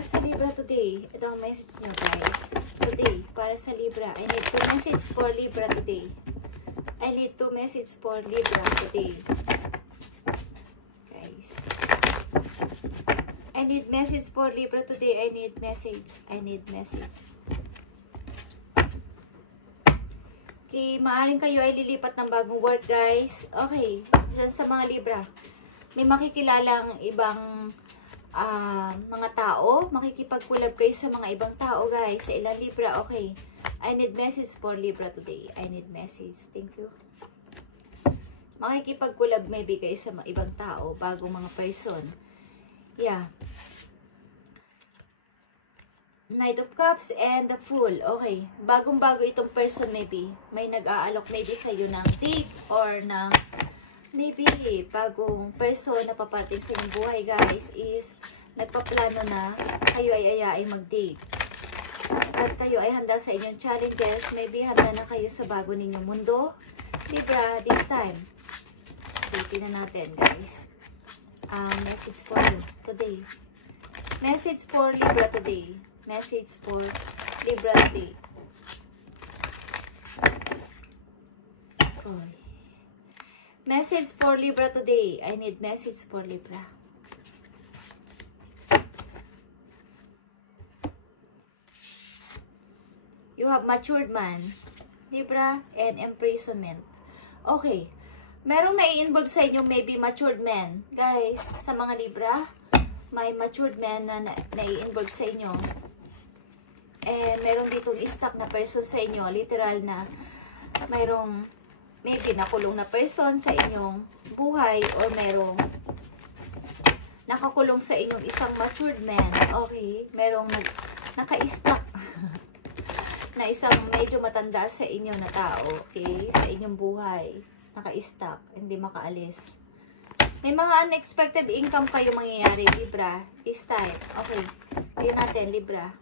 Para sa Libra today, ito ang message nyo guys. Today, para sa Libra, I need 2 message for Libra today. I need 2 message for Libra today. Guys. I need message for Libra today. I need message. I need message. Okay, maaaring kayo ay lilipat ng bagong work guys. Okay, sa mga Libra, may makikilalang ibang mga tao, makikipag-collab kayo sa mga ibang tao guys, sa ilang Libra. Okay, I need message for Libra today. I need message. Thank you. Makikipag-collab maybe kayo sa mga ibang tao, bagong mga person. Yeah. Knight of Cups and the Fool. Okay, bagong-bago itong person maybe. May nag-aalok maybe sa iyo ng date or ng maybe bagong person na paparating sa inyong buhay guys is nagpaplano na kayo ay ayain mag-date. At kayo ay handa sa inyong challenges. Maybe handa na kayo sa bago ninyong mundo. Libra, this time. Okay, tingnan natin guys. Message for today. Message for Libra today. Message for Libra today. Okay. Message for Libra today. I need message for Libra. You have matured man, Libra, and imprisonment. Okay. Merong nai-involve sa inyo maybe matured man. Guys, sa mga Libra, may matured man na nai-involve sa inyo. And merong ditong stuck na person sa inyo. Literal na mayroong maybe nakulong na person sa inyong buhay or merong nakakulong sa inyong isang matured man. Okay, merong naka-stuck na isang medyo matanda sa inyo na tao. Okay, sa inyong buhay. Naka-stuck, hindi makaalis. May mga unexpected income kayo mangyayari, Libra, this time. Okay, tingnan natin, Libra.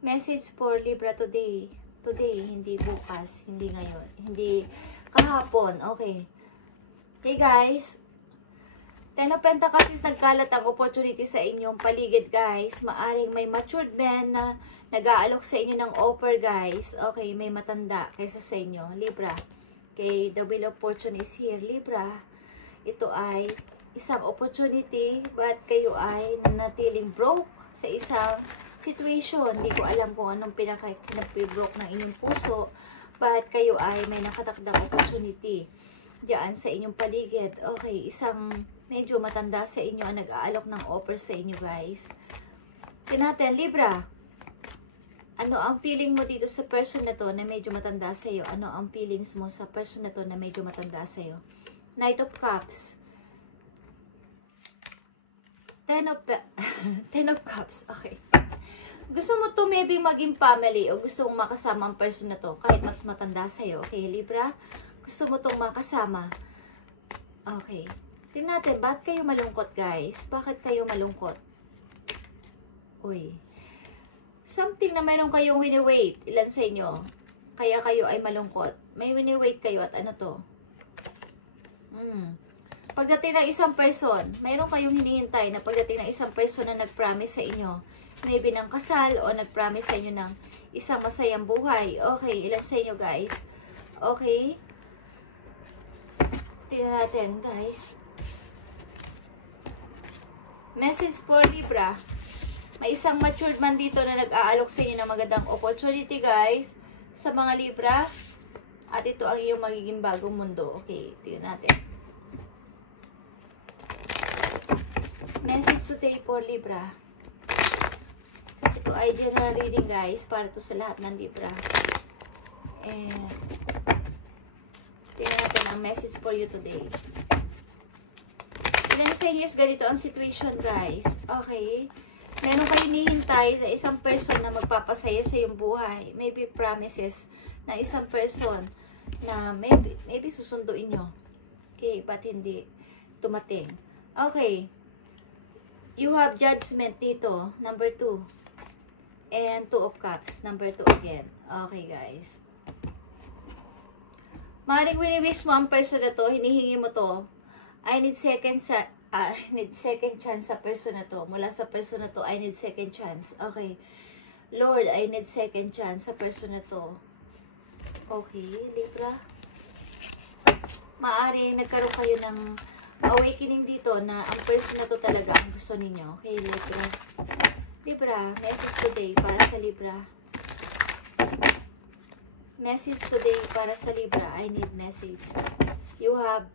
Message for Libra today. Today, hindi bukas, hindi ngayon, hindi kahapon. Okay. Okay guys. Ten of Pentacles, nagkalat ang opportunity sa inyong paligid guys. Maaring may matured man na nag-aalok sa inyo ng offer guys. Okay, may matanda kaysa sa inyo, Libra. Okay, the wheel of fortune is here, Libra. Ito ay isang opportunity, but kayo ay natiling broke sa isang situation. Hindi ko alam kung anong pinag-broke ng inyong puso, but kayo ay may nakatakdang opportunity diyan sa inyong paligid. Okay, isang medyo matanda sa inyo ang nag-aalok ng offer sa inyo guys. Tingnan natin, Libra. Ano ang feeling mo dito sa person na to na medyo matanda sa iyo? Ano ang feelings mo sa person na to na medyo matanda sa iyo? Knight of Cups. Ten of Cups. Okay. Gusto mo to maybe maging family o gusto mong makasama ang person na to kahit mas matanda sa'yo. Okay, Libra? Gusto mo tong makasama. Okay. Tingnan natin, bakit kayo malungkot, guys? Bakit kayo malungkot? Uy. Something na mayroon kayong wini-wait. Ilan sa inyo? Kaya kayo ay malungkot. May wini-wait kayo at ano to? Pagdating ng isang person, mayroon kayong hinihintay na pagdating ng isang person na nag-promise sa inyo, maybe ng kasal o nag-promise sa inyo ng isang masayang buhay. Okay, ilan sa inyo guys? Okay. Tingnan natin guys. Message for Libra. May isang matured man dito na nag-aalok sa inyo ng magandang opportunity guys. Sa mga Libra. At ito ang iyong magiging bagong mundo. Okay, tingnan natin. Message today for Libra. Ito ay general reading guys, para to sa lahat ng Libra. And tingnan natin ang message for you today. Ilan sa inyo is ganito ang situation guys. Okay. Meron kayo hinihintay na isang person na magpapasaya sa iyong buhay. Maybe promises na isang person na maybe susunduin nyo. Okay, but hindi tumating. Okay. You have judgment dito, number 2. And 2 of Cups, number 2 again. Okay, guys. Maring wini-wish mo ang person na to, hinihingi mo to. I need I need second chance sa person na to. Mula sa person na to, I need second chance. Okay. Lord, I need second chance sa person na to. Okay, Libra. Maari nagkaroon kayo ng awakening dito na ang person na to talaga ang gusto ninyo. Okay, Libra. Libra, message today para sa Libra. Message today para sa Libra. I need message. You have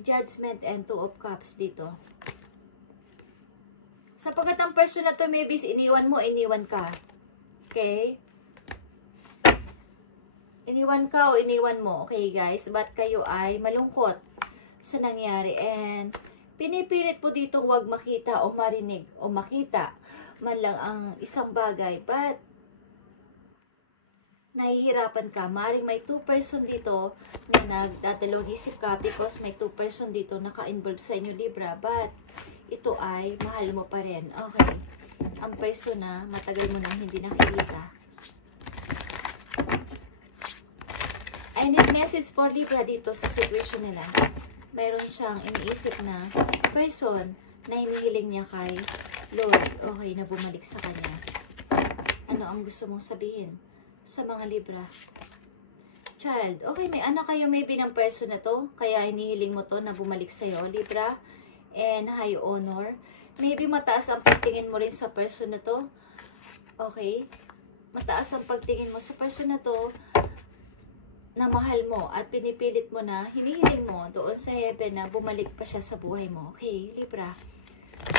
Judgment and Two of Cups dito. Sapagkat ang person na to, maybe iniwan mo, iniwan ka. Okay? Iniwan ka o iniwan mo. Okay, guys? But kayo ay malungkot sa nangyari. And pinipilit po dito huwag makita o marinig o makita man lang ang isang bagay. But nahihirapan ka. Maring may 2 person dito na nagdadalawang isip ka because may 2 person dito naka-involve sa inyo, Libra. But ito ay mahal mo pa rin. Okay. Ang person na matagal mo nang hindi nakikita. I need message for Libra dito sa situation nila. Mayroon siyang iniisip na person na hinihiling niya kay Lord. Okay, na bumalik sa kanya. Ano ang gusto mong sabihin sa mga Libra? Child, okay, may anak kayo maybe ng person na to, kaya hinihiling mo to na bumalik sa'yo, Libra. And high honor. Maybe mataas ang pagtingin mo rin sa person na to. Okay? Mataas ang pagtingin mo sa person na to na mahal mo at pinipilit mo na, hinihiling mo doon sa heaven na bumalik pa siya sa buhay mo. Okay, Libra?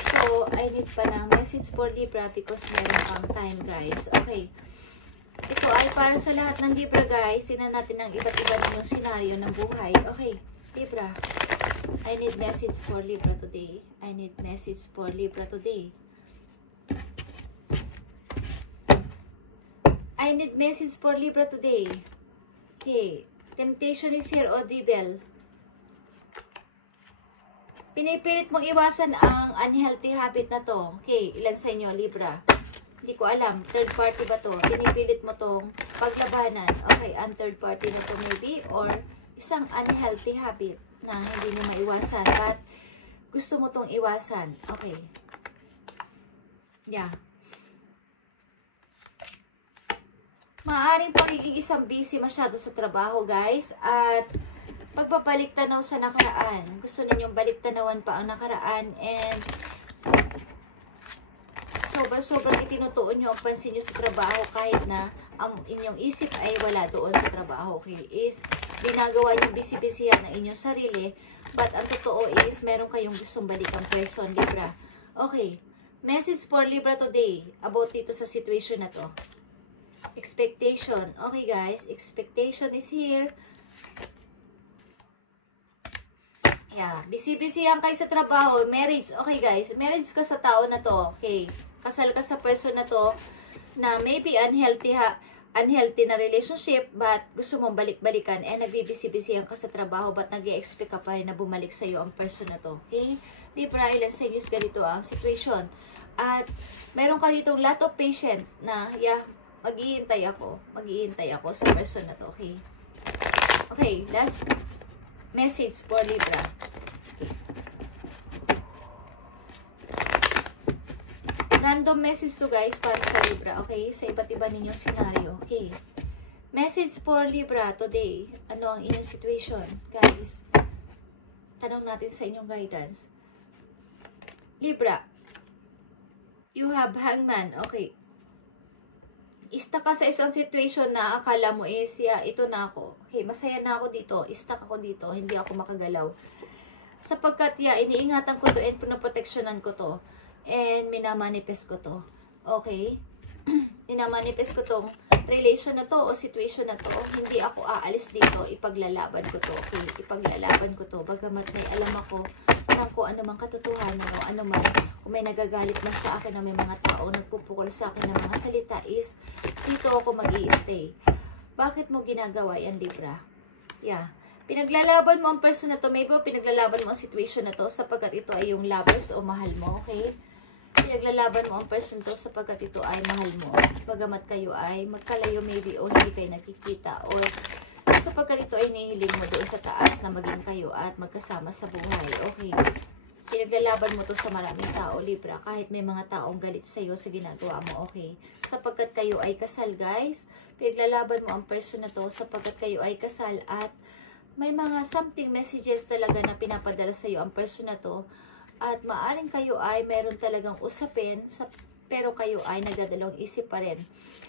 So, I need pa ng message for Libra because meron pang time, guys. Okay. Ito ay para sa lahat ng Libra, guys. Tingnan natin ang iba't iba ninyong senaryo ng buhay. Okay, Libra. I need message for Libra today. I need message for Libra today. I need message for Libra today. Okay. Temptation is here, o devil. Pinipilit mong iwasan ang unhealthy habit na to. Okay, ilan sa inyo, Libra? Hindi ko alam. Third party ba to? Pinipilit mo tong paglabanan. Okay, ang third party na to maybe. Or isang unhealthy habit na hindi mo maiwasan. But gusto mo tong iwasan. Okay. Yeah. Maaaring pagiging isang busy masyado sa trabaho, guys. At pagbabalik tanaw sa nakaraan. Gusto ninyong balik tanawan pa ang nakaraan. And sobrang itinutuon nyo ang pansin nyo sa trabaho kahit na ang inyong isip ay wala doon sa trabaho. Okay, is ginagawa nyo busy-busyhan ng inyong sarili, but ang totoo is meron kayong gustong balikang person, Libra. Okay, message for Libra today about dito sa situation na to. Expectation. Okay, guys, expectation is here. Yeah, busy-busyhan kayo sa trabaho. Marriage. Okay, guys, marriage ka sa tao na to. Okay, kasal ka sa person na to na maybe unhealthy na relationship, but gusto mong balik-balikan, and nagbibisi-bisihan ka sa trabaho, but nag-i-expect ka pa rin na bumalik sa'yo ang person na to. Okay? Libra, ilan sa inyo ganito ang situation. At meron ka ditong lot of patience na, yeah, mag-iintay ako sa person na to. Okay? Okay, last message for Libra. Random message to, guys, para sa Libra, okay? Sa iba't iba ninyong senaryo, okay? Message for Libra today. Ano ang inyong situation, guys? Tanong natin sa inyong guidance. Libra, you have Hangman, okay? Stuck ka sa isang situation na akala mo is, yeah, ito na ako. Okay, masaya na ako dito. Stuck ako dito. Hindi ako makagalaw. Sapagkat, yeah, iniingatan ko to and pinoproteksyonan ko to. And minamanifest ko to. Okay? Minamanifest ko tong relation na to o situation na to. Hindi ako aalis dito. Ipaglalaban ko to. Okay? Ipaglalaban ko to. Bagamat may alam ako ng kung ano mang katotohanan o ano man. Kung may nagagalit man sa akin na may mga tao nagpupukol sa akin ng mga salita is dito ako mag-i-stay. Bakit mo ginagawa yan, Libra? Yeah. Pinaglalaban mo ang person na to. Maybe pinaglalaban mo ang situation na to sapagkat ito ay yung lovers o mahal mo. Okay? Pinaglalaban mo ang person to sapagkat ito ay mahal mo. Bagamat kayo ay magkalayo maybe o hindi kayo nakikita or sapagkat ito ay nihiling mo doon sa taas na maging kayo at magkasama sa buhay. Okay. pinaglalaban mo to sa maraming tao, Libra, kahit may mga taong galit sa'yo sa ginagawa mo, okay? Sapagkat kayo ay kasal, guys. Pinaglalaban mo ang person na to sapagkat kayo ay kasal at may mga something messages talaga na pinapadala sa'yo ang person na to. At maaring kayo ay meron talagang usapin pero kayo ay nagdadalawang isip pa rin.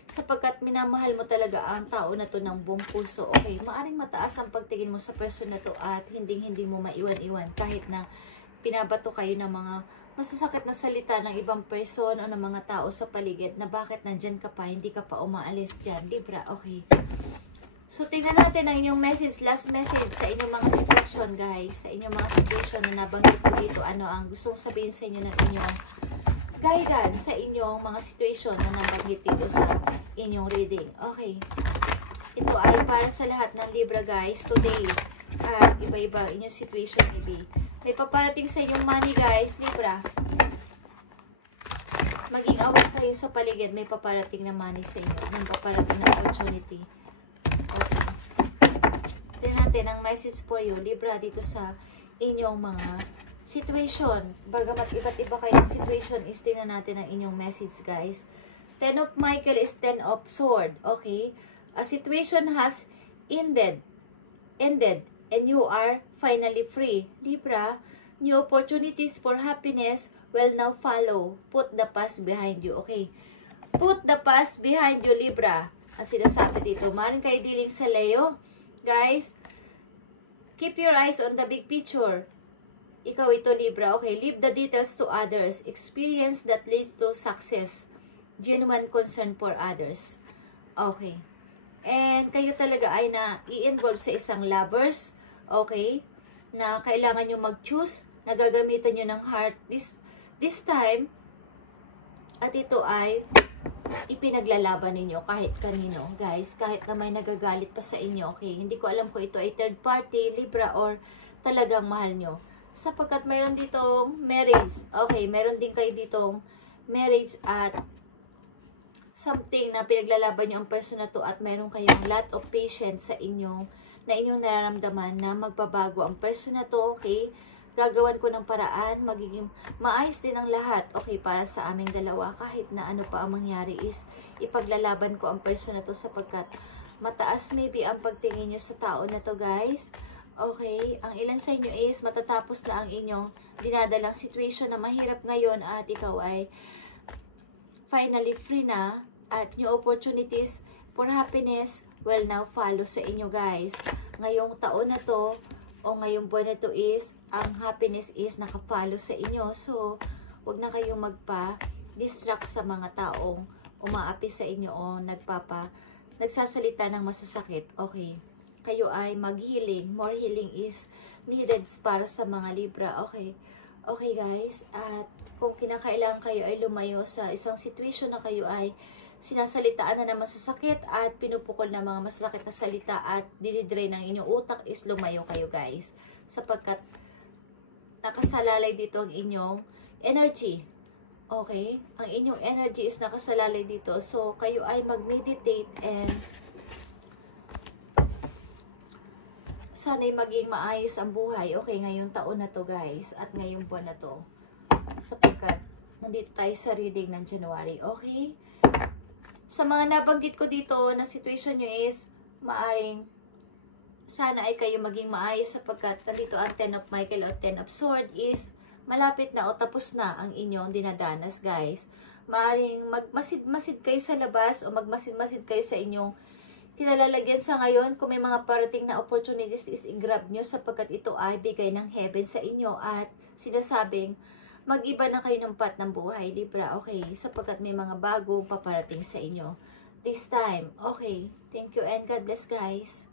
Sapagkat minamahal mo talaga ang tao na to ng buong puso. Okay, maaring mataas ang pagtingin mo sa person na to at hindi mo maiwan-iwan kahit na pinabato kayo ng mga masasakit na salita ng ibang person o ng mga tao sa paligid na bakit nandyan ka pa, hindi ka pa umaalis dyan. Libra, okay. So, tingnan natin ang inyong message, last message sa inyong mga sitwasyon, guys. Sa inyong mga sitwasyon na nabanggit ko dito, ano ang gustong sabihin sa inyo ng inyong guidance sa inyong mga situation na nabanggit dito sa inyong reading. Okay. Ito ay para sa lahat ng Libra, guys, today. At iba-iba inyong situation, maybe. May paparating sa inyong money, guys, Libra. Maging aware kayo sa paligid, may paparating na money sa inyo. May paparating na opportunity. Okay. Tignan natin ang message for you, Libra, dito sa inyong mga situation. Bagamat iba't iba kayong situation, is tingnan natin ang inyong message, guys. Ten of Michael is Ten of Sword. Okay? A situation has ended, and you are finally free. Libra, new opportunities for happiness will now follow. Put the past behind you. Okay? Put the past behind you, Libra. Ang sinasabi dito. Maaaring kayo dealing sa Leo. Guys, keep your eyes on the big picture. Ikaw ito, Libra. Okay, leave the details to others. Experience that leads to success. Genuine concern for others. Okay. And kayo talaga ay i-involve sa isang lovers. Okay. Na kailangan nyo mag-choose. Na gagamitan nyo ng heart this time. At ito ay ipinaglalaban ninyo kahit kanino. Guys, kahit na may nagagalit pa sa inyo. Okay. Hindi ko alam kung ito ay third party, Libra, or talagang mahal nyo. Sapagkat mayroon ditong marriage. Okay, mayroon din kayo ditong marriage at something na pinaglalaban nyo ang person na to at mayroon kayong lot of patience sa inyong nararamdaman na magbabago ang person na to. Okay, gagawan ko ng paraan, magiging maayos din ang lahat. Okay, para sa aming dalawa, kahit na ano pa ang mangyari is ipaglalaban ko ang person na to sapagkat mataas maybe ang pagtingin nyo sa tao na to, guys. Okay, ang ilan sa inyo is matatapos na ang inyong dinadalang situation na mahirap ngayon at ikaw ay finally free na at new opportunities for happiness will now follow sa inyo, guys. Ngayong taon na to o ngayong buwan na to is ang happiness is nakafollow sa inyo. So, wag na kayong magpa-distract sa mga taong umaapi sa inyo o nagsasalita ng masasakit. Okay. Kayo ay mag-healing. More healing is needed para sa mga Libra. Okay. Okay, guys. At kung kinakailangan kayo ay lumayo sa isang situation na kayo ay sinasalitaan na ng masasakit at pinupukol na mga masasakit na salita at dinidrain ng inyong utak, is lumayo kayo, guys. Sapagkat nakasalalay dito ang inyong energy. Okay? Ang inyong energy is nakasalalay dito. So, kayo ay mag-meditate and sana'y maging maayos ang buhay. Okay, ngayong taon na to, guys. At ngayong buwan na to. Sapagkat nandito tayo sa reading ng January. Okay? Sa mga nabanggit ko dito na situation nyo is maaring sana ay kayo maging maayos sapagkat nandito ang Ten of Michael o Ten of Sword is malapit na o tapos na ang inyong dinadanas, guys. Maaring magmasid-masid kayo sa labas o magmasid-masid kayo sa inyong kinalalagyan sa ngayon. Kung may mga parating na opportunities is i-grab nyo sapagkat ito ay bigay ng heaven sa inyo at sinasabing mag-iba na kayo ng path ng buhay, Libra. Okay, sapagkat may mga bagong paparating sa inyo this time. Okay, thank you and God bless, guys.